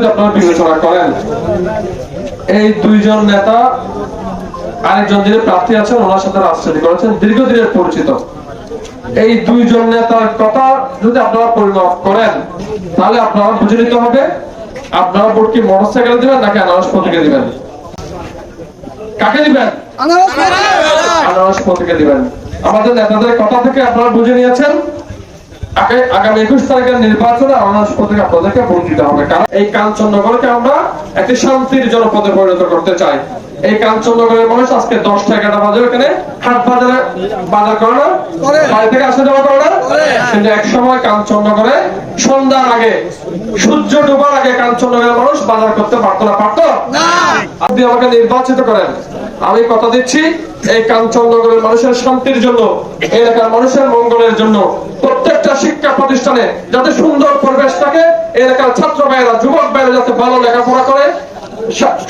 যদি আপনারা বিবেচনা করেন এই দুইজন নেতা আরেকজন যিনি প্রার্থী আছেন ওনার সাথে রাজনীতি করেছেন দীর্ঘদিনের পরিচিত। এই দুইজন নেতার কথা যদি আপনারা পরিমাপ করেন তাহলে আপনারা বুঝে নিতে হবে। আপনারা ভোট কি মোটরসাইকেল দিবেন নাকি আনারস প্রতীকে দিবেন? কাকে দিবেন? আনারস প্রতীকে দিবেন। আমাদের নেতাদের কথা থেকে আপনারা বুঝে নিয়েছেন। আগামী একুশ তারিখের নির্বাচনে আনারস পত্রিকা আপনাদেরকে ভোট হবে। কারণ এই কাঞ্চননগরকে আমরা একটি শান্তির জনপদে পরিণত করতে চাই। এই কাঞ্চননগরের মানুষ আজকে দশটা এগারোটা বাজে এখানে হাট বাজারে বাজার করে না? বাড়ি থেকে আসা যাওয়া করে না? কিন্তু এক সময় কাঞ্চননগরে সন্ধ্যার আগে সূর্য ডোবার আগে কাঞ্চননগরের মানুষ বাজার করতে পারতো না পারতো? আপনি আমাকে নির্বাচিত করেন। আমি কথা দিচ্ছি এই কাঞ্চননগরের মানুষের শান্তির জন্য এলাকার মানুষের মঙ্গলের জন্য প্রত্যেকটা শিক্ষা প্রতিষ্ঠানে যাতে সুন্দর পরিবেশ থাকে এলাকার ছাত্র ভাইয়েরা যুবক ভাইয়েরা যাতে ভালো লেখাপড়া করে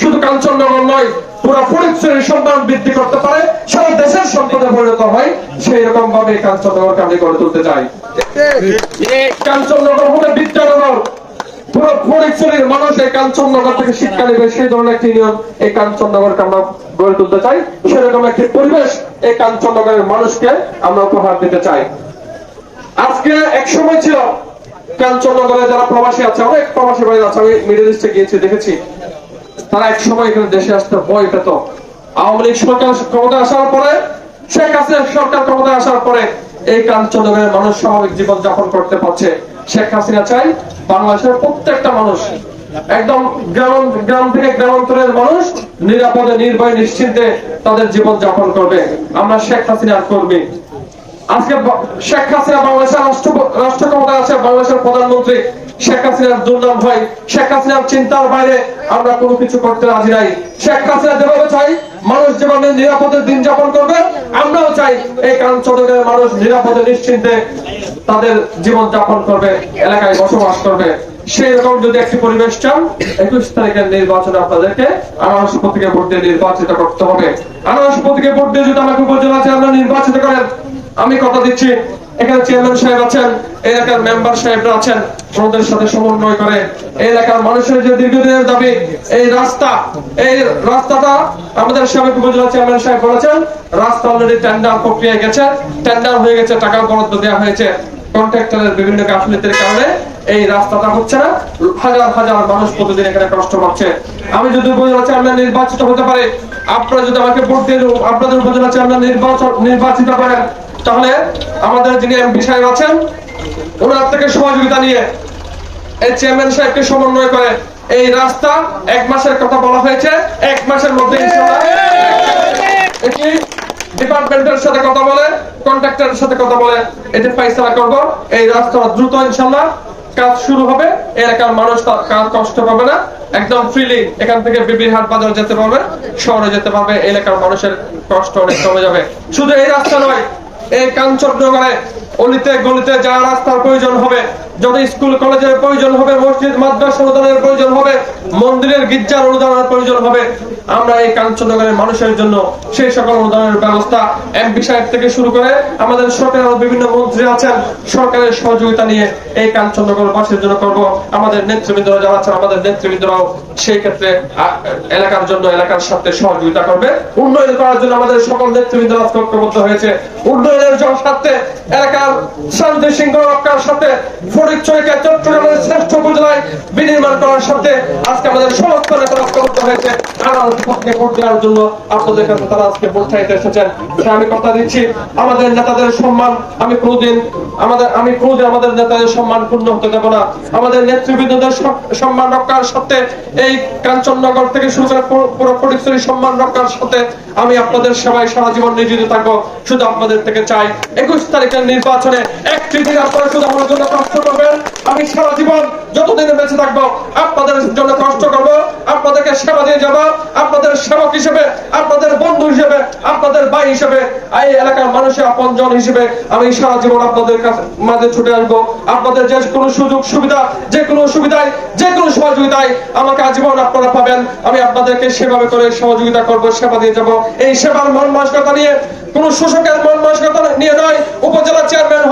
শুধু কাঞ্চননগর নয়, পুরো পরিশ্রমের সম্মান বৃদ্ধি করতে পারে, সারা দেশের সম্পদে পরিণত হয়, সেই রকম ভাবে কাঞ্চননগরকে আমি গড়ে তুলতে চাই। কাঞ্চননগর হবে বিদ্যানগর। পুরো ফরিদপুরের মানুষ এই কাঞ্চননগর থেকে শিক্ষা নেবে, সেই ধরনের একটি নিয়ম এই কাঞ্চননগরকে আমরা গড়ে তুলতে চাই। সেরকম একটি পরিবেশ এই কাঞ্চননগরের মানুষকে আমরা উপহার দিতে চাই। আজকে এক সময় ছিল কাঞ্চননগরে যারা প্রবাসী আছে, অনেক প্রবাসী ভাই আছে, আমি মিডল ইস্টে গিয়েছি, দেখেছি। তারা এক সময় এখানে দেশে আসতে, ভয় পেত। আওয়ামী লীগ সরকার ক্ষমতা আসার পরে, শেখ হাসিনা সরকার ক্ষমতা আসার পরে এই কাঞ্চননগরের মানুষ স্বাভাবিক জীবন যাপন করতে পারছে। শেখ হাসিনা চাই বাংলাদেশের প্রত্যেকটা মানুষ, একদম গ্রাম গ্রাম থেকে গ্রামান্তরের মানুষ নিরাপদে, নির্ভয়, নিশ্চিন্তে তাদের জীবন যাপন করবে। আমরা শেখ হাসিনার কর্মী। আজকে শেখ হাসিনা বাংলাদেশের রাষ্ট্র রাষ্ট্র ক্ষমতায় আছে, বাংলাদেশের প্রধানমন্ত্রী শেখ হাসিনার দুর্নাম শেখ হাসিনার চিন্তার বাইরে আমরা কোনো কিছু করতে রাজি নাই। শেখ হাসিনা যেভাবে চাই, মানুষ যেভাবে নিরাপদে দিন যাপন করবে, আমরাও চাই এই মানুষ নিরাপদে নিশ্চিন্তে তাদের জীবন যাপন করবে, এলাকায় বসবাস করবে। সেই রকম যদি একটি পরিবেশ চান, একুশ তারিখের নির্বাচনে আপনাদেরকে ভোট দিয়ে নির্বাচিত করতে হবে। আনারস ভোট দিয়ে যদি আমাকে উপজেলা নির্বাচিত করেন, আমি কথা দিচ্ছি এখানে চেয়ারম্যান সাহেব আছেন, এলাকার মেম্বার সাহেবরা আছেন ওনাদের সাথে সমন্বয় করে। এলাকার মানুষের যে দীর্ঘদিনের দাবি, এই রাস্তা, এই রাস্তাটা আমাদের সাবেক উপজেলা চেয়ারম্যান সাহেব বলেছেন, রাস্তা অলরেডি টেন্ডার প্রক্রিয়ায় গেছে টেন্ডার হয়ে গেছে, টাকা বরাদ্দ দেওয়া হয়েছে। কন্ট্রাক্টরের বিভিন্ন গাফিলতির কারণে এই রাস্তাটা হচ্ছে না, হাজার হাজার মানুষ প্রতিদিন এখানে কষ্ট পাচ্ছে। আমি যদি উপজেলা চেয়ারম্যান নির্বাচিত হতে পারে, আপনারা যদি আমাকে ভোট দিয়ে আপনাদের উপজেলা চেয়ারম্যান নির্বাচন নির্বাচিত করেন তাহলে আমাদের যিনি এমপি সাহেব আছেন, ওনার থেকে সহযোগিতা নিয়ে এই চেয়ারম্যান সাহেবকে সমন্বয় করে এই রাস্তা এক মাসের কথা বলা হয়েছে, এক মাসের মধ্যে এটি ডিপার্টমেন্টের সাথে কথা বলে, কন্ট্রাক্টরের সাথে কথা বলে, এটি ফাইসলা করব। এই রাস্তা দ্রুত ইনশাল্লাহ কাজ শুরু হবে। এলাকার মানুষ তার কাজ কষ্ট পাবে না, একদম ফ্রিলি এখান থেকে বিবির হাট বাজার যেতে পারবে, শহরে যেতে পারবে, এলাকার মানুষের কষ্ট অনেক কমে যাবে। শুধু এই রাস্তা নয় এই কাঞ্চননগরে অলিতে গলিতে যা রাস্তার প্রয়োজন হবে। যত স্কুল, কলেজের প্রয়োজন হবে, মসজিদ, মাদ্রাসা অনুদানের প্রয়োজন হবে, মন্দিরের গির্জার অনুদানের প্রয়োজন হবে, আমরা এই কাঞ্চননগরের মানুষের জন্য সেই সকল অনুদানের ব্যবস্থা এমপি সাহেব থেকে শুরু করে আমাদের সরকারের বিভিন্ন মন্ত্রী আছেন, সরকারের সহযোগিতা নিয়ে এই কাঞ্চননগর বাসীর জন্য করব। আমাদের নেতৃবৃন্দরা যারা আছেন, আমাদের নেতৃবৃন্দরাও সেই ক্ষেত্রে এলাকার জন্য, এলাকার সাথে সহযোগিতা করবে। উন্নয়ন করার জন্য আমাদের সকল নেতৃবৃন্দ ঐক্যবদ্ধ হয়েছে। উন্নয়নের জন্য সাথে এলাকার শান্তি, শৃঙ্খলা রক্ষার সাথে ফরিদচরকে চট্টগ্রামের শ্রেষ্ঠ বিনির্মাণ করার সাথে আজকে আমাদের সমস্ত হয়েছে। আমি নেতাদের সম্মান পূর্ণ হতে না। আমাদের নেতৃবৃন্দদের সম্মান রক্ষার সাথে, এই কাঞ্চননগর থেকে সম্মান রক্ষার সাথে আমি আপনাদের সেবায় সারা জীবন নিয়োজিত থাকব। শুধু আপনাদের থেকে চাই। একুশ তারিখের নির্বাচনে একটি দিন আপনারা শুধু আমার জন্য করবেন, আমি সারা জীবন যতদিন বেঁচে থাকব, আপনাদের জন্য কষ্ট করব, আপনাদেরকে সেবা দিয়ে যাব, আপনাদের সেবক হিসেবে, আপনাদের বন্ধু হিসেবে, আপনাদের ভাই হিসেবে, এই এলাকার মানুষের আপনজন হিসেবে আমি সারা জীবন আপনাদের কাছে মাঝে ছুটে আসব। আপনাদের যে কোনো সুযোগ, সুবিধা, যে কোনো সুবিধায়, যে কোনো সহযোগিতায় আমাকে আজীবন আপনারা পাবেন। আমি আপনাদেরকে সেভাবে করে সহযোগিতা করব, সেবা দিয়ে যাব। এই সেবার মন মানসিকতা নিয়ে কোন শোষকের মন মানসিকতা নিয়ে নয়, উপজেলা চেয়ারম্যান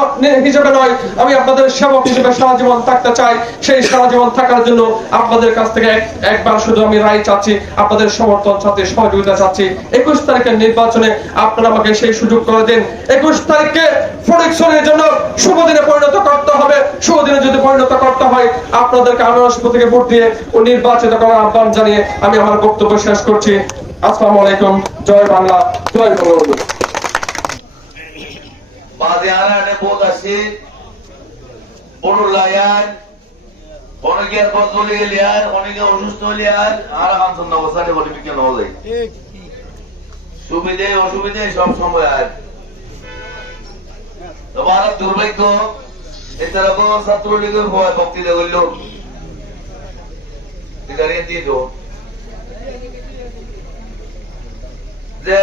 হিসেবে নয়। আমি আপনাদের সেবক হিসেবে সারা জীবন থাকতে চাই, সেই সারা জীবন থাকার জন্য আপনাদের কাছ থেকে একবার শুধু আমি রায় চাচ্ছি, আপনাদের সমর্থন চাচ্ছি, সহযোগিতা চাচ্ছি। একুশ তারিখের নির্বাচনে আপনারা আমাকে সেই সুযোগ করে দিন। একুশ তারিখকে ফরিকশনের জন্য শুভ দিনে পরিণত করতে হবে। শুভ দিনে যদি পরিণত করতে হয়, আপনাদেরকে আনারস থেকে ভোট দিয়ে ও নির্বাচিত করার আহ্বান জানিয়ে আমি আমার বক্তব্য শেষ করছি। আসসালামু আলাইকুম, জয় বাংলা, জয় বঙ্গবন্ধু। বাদে আনানে বোধ আছে পড়ুলায়ান অনেকে আর বদলে গেলে আর অনেকে অসুস্থ হলে আর আর আন্তন অবস্থানে বলে বিজ্ঞান হলে সুবিধে অসুবিধে সব সময় আর। তোমার দুর্ভাগ্য এরকম ছাত্রলীগের ভয় বক্তৃতা করল দিয়ে তো যে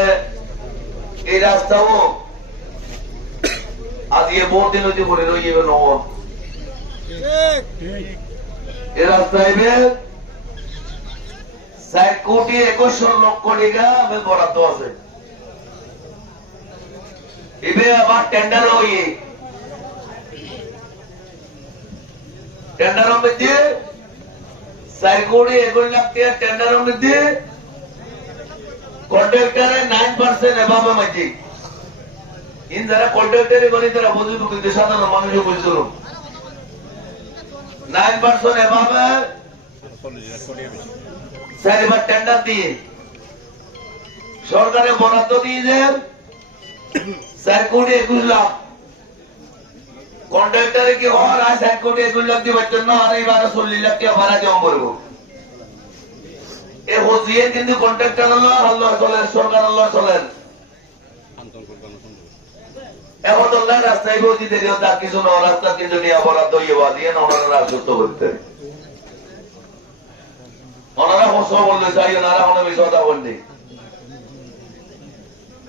এই রাস্তাও আজকে ভোট দিন হচ্ছে করে রয়ে যাবে নব এ রাস্তায় চার কোটি একুশ লক্ষ টাকা আছে। এবে আবার টেন্ডার হয়ে টেন্ডার মধ্যে কোটি একুশ লাখ টাকা টেন্ডার মধ্যে কন্ট্রাক্টরে নাইন পার্সেন্ট এভাবে মাঝে ইন যারা কন্ট্রাক্টরে করে তারা সাধারণ মানুষও বুঝছিল নাইন চারিবার টেন্ডার দিয়ে। সরকারে বরাদ্দ দিয়ে চার কোটি একুশ লাখ। কন্ট্রাক্টরে কি হওয়ার আয় চার কোটি একুশ লাখ দেওয়ার জন্য আর এইবার চল্লিশ লাখ টাকা ভাড়া জমা করব এ হজিয়ে কিন্তু কন্ট্রাক্টর আল্লাহ আল্লাহ চলেন, সরকার আল্লাহ চলেন। না রাস্তায় বলছি দেখি তার কিছু না রাস্তা কিন্তু নিয়ে বরাদ্দ ইয়ে বা দিয়ে ওনারা রাজত্ব করতে। ওনারা হস বললে চাই ওনারা বেশি কথা বললি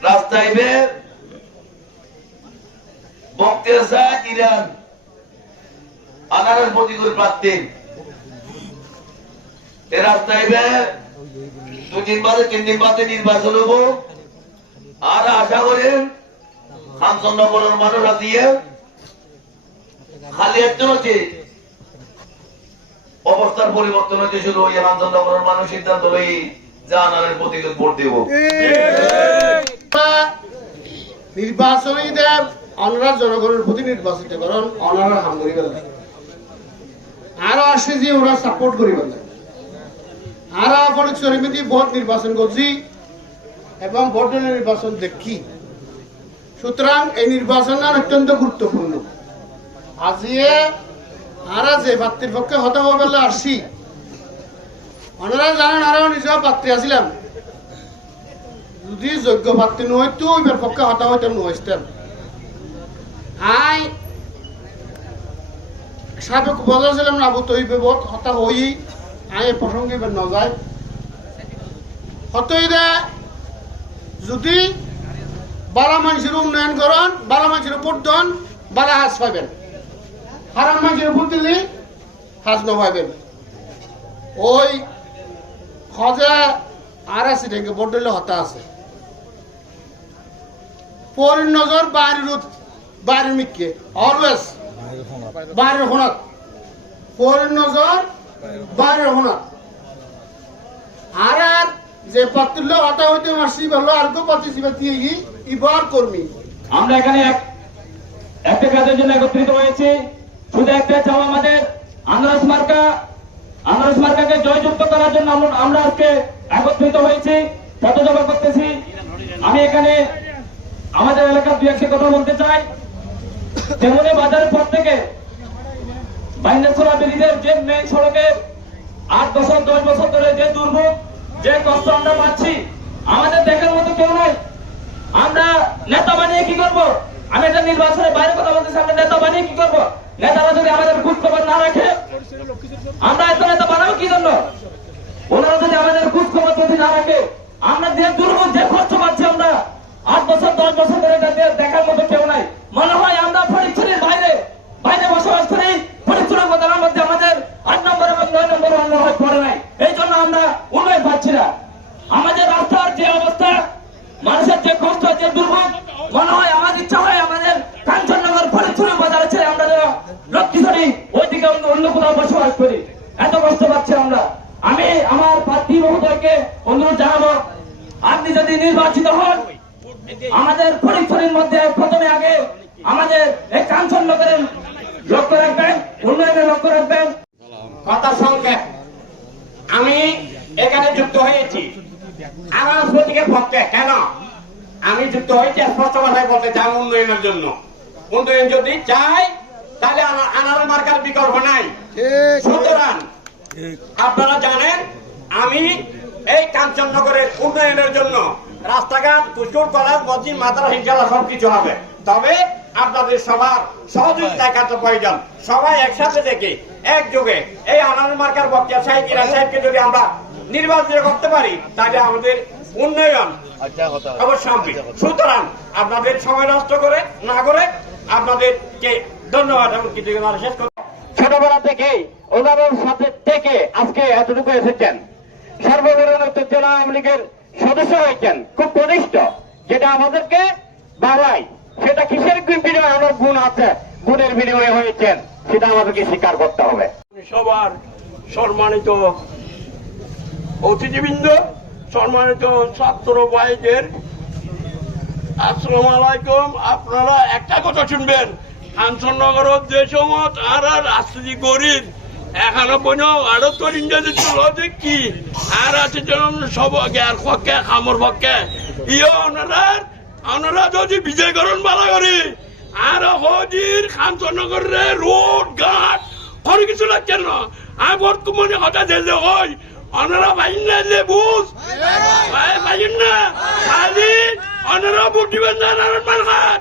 রাস্তায় বে বক্তের সাথ ইরান, আনারস প্রতিকূল প্রার্থী। এ রাস্তায় বে দু তিন বাদে তিন দিন বাদে নির্বাচন হব। আর আশা করি খানচন্দ্রপুরের মানুষরা দিয়ে খালি একজন হচ্ছে অবস্থার পরিবর্তন হচ্ছে শুরু হয়ে খানচন্দ্রপুরের মানুষ সিদ্ধান্ত লই যা আনারের প্রতি ভোট দেব। নির্বাচনী দেব অনারা জনগণের প্রতি নির্বাচিত করেন অনারা হাম করি পেলাম আরও আসে যে ওরা সাপোর্ট করি পেলাম আরও সমিতি ভোট নির্বাচন করছি এবং ভোট নির্বাচন দেখি। সুতরাং এই নির্বাচন অত্যন্ত গুরুত্বপূর্ণ। আজিয়ে আরা যে প্রার্থীর পক্ষে হতে বলে আসছি। ওনারা জানেন আরও নিজেও প্রার্থী আসছিলাম যদি যোগ্য প্রার্থী নহয়তো এবার পক্ষে হতা হইতাম নহইতাম আই, সাবেক বলেছিলাম না হইবে বহুত হতা হই, আই প্রসঙ্গে এবার নজায়। হতই দে, যদি বালা মানুষের উন্নয়ন করেন, বালা মানুষের ভোট দেন, বালা হাজ পাইবেন হারাম মানুষের ভোট দিলে হাজ নপাইবেন ওই খজা আর আছে থেকে ভোট দিলে হতা আছে। পরের নজর বাড়ির বাড়ির মিকে অলওয়েজ বাড়ির হোনাত পরের নজর বাড়ির হোনাত আর আর যে পাত্রল হতা হইতে মারছি ভালো আর কেউ পার্টিসিপেট দিয়ে ইবার কর্মী। আমরা এখানে একটা কাজের জন্য একত্রিত হয়েছি। শুধু একটা চাও আমাদের। আনারস মার্কা আনারস মার্কাকে জয়যুক্ত করার জন্য আমরা- আজকে একত্রিত হয়েছি। জমা করতেছি। আমি এখানে আমাদের এলাকার দু একটি কথা বলতে চাই। যেমনি বাজারের পর থেকে বাইন্দেশ্বরা ব্রিজের যে মেইন সড়কের আট বছর, দশ বছর ধরে যে দুর্ভোগ, যে কষ্ট আমরা পাচ্ছি, আমাদের দেখার মতো কেউ নয় আমরা নেতা বানিয়ে কি করব? আমি একটা নির্বাচনের বাইরে কথা বলতেছি, আমরা নেতা বানিয়ে কি করব? নেতারা যদি আমাদের খোঁজ খবর না রাখে, আমরা এত নেতা বানাবো কি জন্য? ওনারা যদি আমাদের খোঁজ খবর যদি না রাখে, আমরা যে দুর্গ যে কষ্ট পাচ্ছি আমরা। আট বছর, দশ বছর ধরে এটা দে- দেখার মতো কেউ নাই মনে হয় আমরা ফরিদপুরের বাইরে বাইরে বসবাস করি ফরিদপুরের বদলার মধ্যে আমাদের আট নম্বর এবং নয় নম্বর মনে হয় পড়ে নাই এই জন্য আমরা উন্নয়ন পাচ্ছি না আমাদের রাস্তার যে অবস্থা মানুষের যে কষ্ট যে দুর্ভোগ মনে হয় আমার ইচ্ছা হয় আমাদের কাঞ্চননগর ফরিদপুরের বাজারে ছেড়ে আমরা যেন লক্ষ্মীছড়ি ওইদিকে অন্য অন্য কোথাও বসবাস করি এত কষ্ট পাচ্ছি আমরা আমি আমার প্রার্থী মহোদয়কে অনুরোধ জানাব আপনি যদি নির্বাচিত হন আমাদের ফরিদপুরের মধ্যে প্রথমে আগে আমাদের এই কাঞ্চননগরের লক্ষ্য রাখবেন উন্নয়নের লক্ষ্য রাখবেন। কথা সংক্ষেপ। আমি এখানে যুক্ত হয়েছি। আমার প্রতীকের পক্ষে কেন? আমি যুক্ত হয়েছি স্পষ্ট ভাষায় বলতে চাই উন্নয়নের জন্য। উন্নয়ন যদি চাই তাহলে আনার মার্কার বিকল্প নাই। সুতরাং আপনারা জানেন আমি এই কাঞ্চননগরের উন্নয়নের জন্য রাস্তাঘাট স্কুল কলেজ মসজিদ মাদ্রাসা ইনশাল্লাহ সবকিছু হবে। তবে আপনাদের সবার সহযোগিতা কাছে প্রয়োজন। সবাই একসাথে দেখে একযোগে এই আনন্দ মার্কার বক্তা সাহেব ইরা সাহেবকে যদি আমরা নির্বাচিত করতে পারি তাহলে আমাদের উন্নয়ন অবশ্যই সুতরাং আপনাদের সময় নষ্ট করে না করে আপনাদেরকে ধন্যবাদ এবং কিছু শেষ ছোটবেলা থেকে ওনাদের সাথে থেকে আজকে এতটুকু এসেছেন। সর্ববরণ জেলা আওয়ামী লীগের সদস্য হয়েছেন, খুব ঘনিষ্ঠ যেটা আমাদেরকে বাড়ায়। সেটা কিসের বিনিময়ে? আমার গুণ আছে, গুণের বিনিময়ে হয়েছেন, সেটা আমাদেরকে স্বীকার করতে হবে। সবার সম্মানিত অতিথিবৃন্দ, সম্মানিত ছাত্র ভাইদের, আসসালামু আলাইকুম। আপনারা একটা কথা শুনবেন কাঞ্চননগর যে সময় আর আর রাস্তাটি গরিব। এখনও পর্যন্ত আরও তোর ইংরেজি যে কি আর আছে যেন সব জ্ঞার পক্ষে খামর পক্ষে ইয়ে ওনারা ওনারা যদি বিজয় করণ বালা করি আর হজির কাঞ্চননগরের রোড ঘাট কোনো কিছু না। আমি বর্তমানে হঠাৎ এলে হই ওনারা পাইন না যে বুঝ? পাইন না? খালি ওনারা ভোট দিবেন না নারায়ণ মানঘাট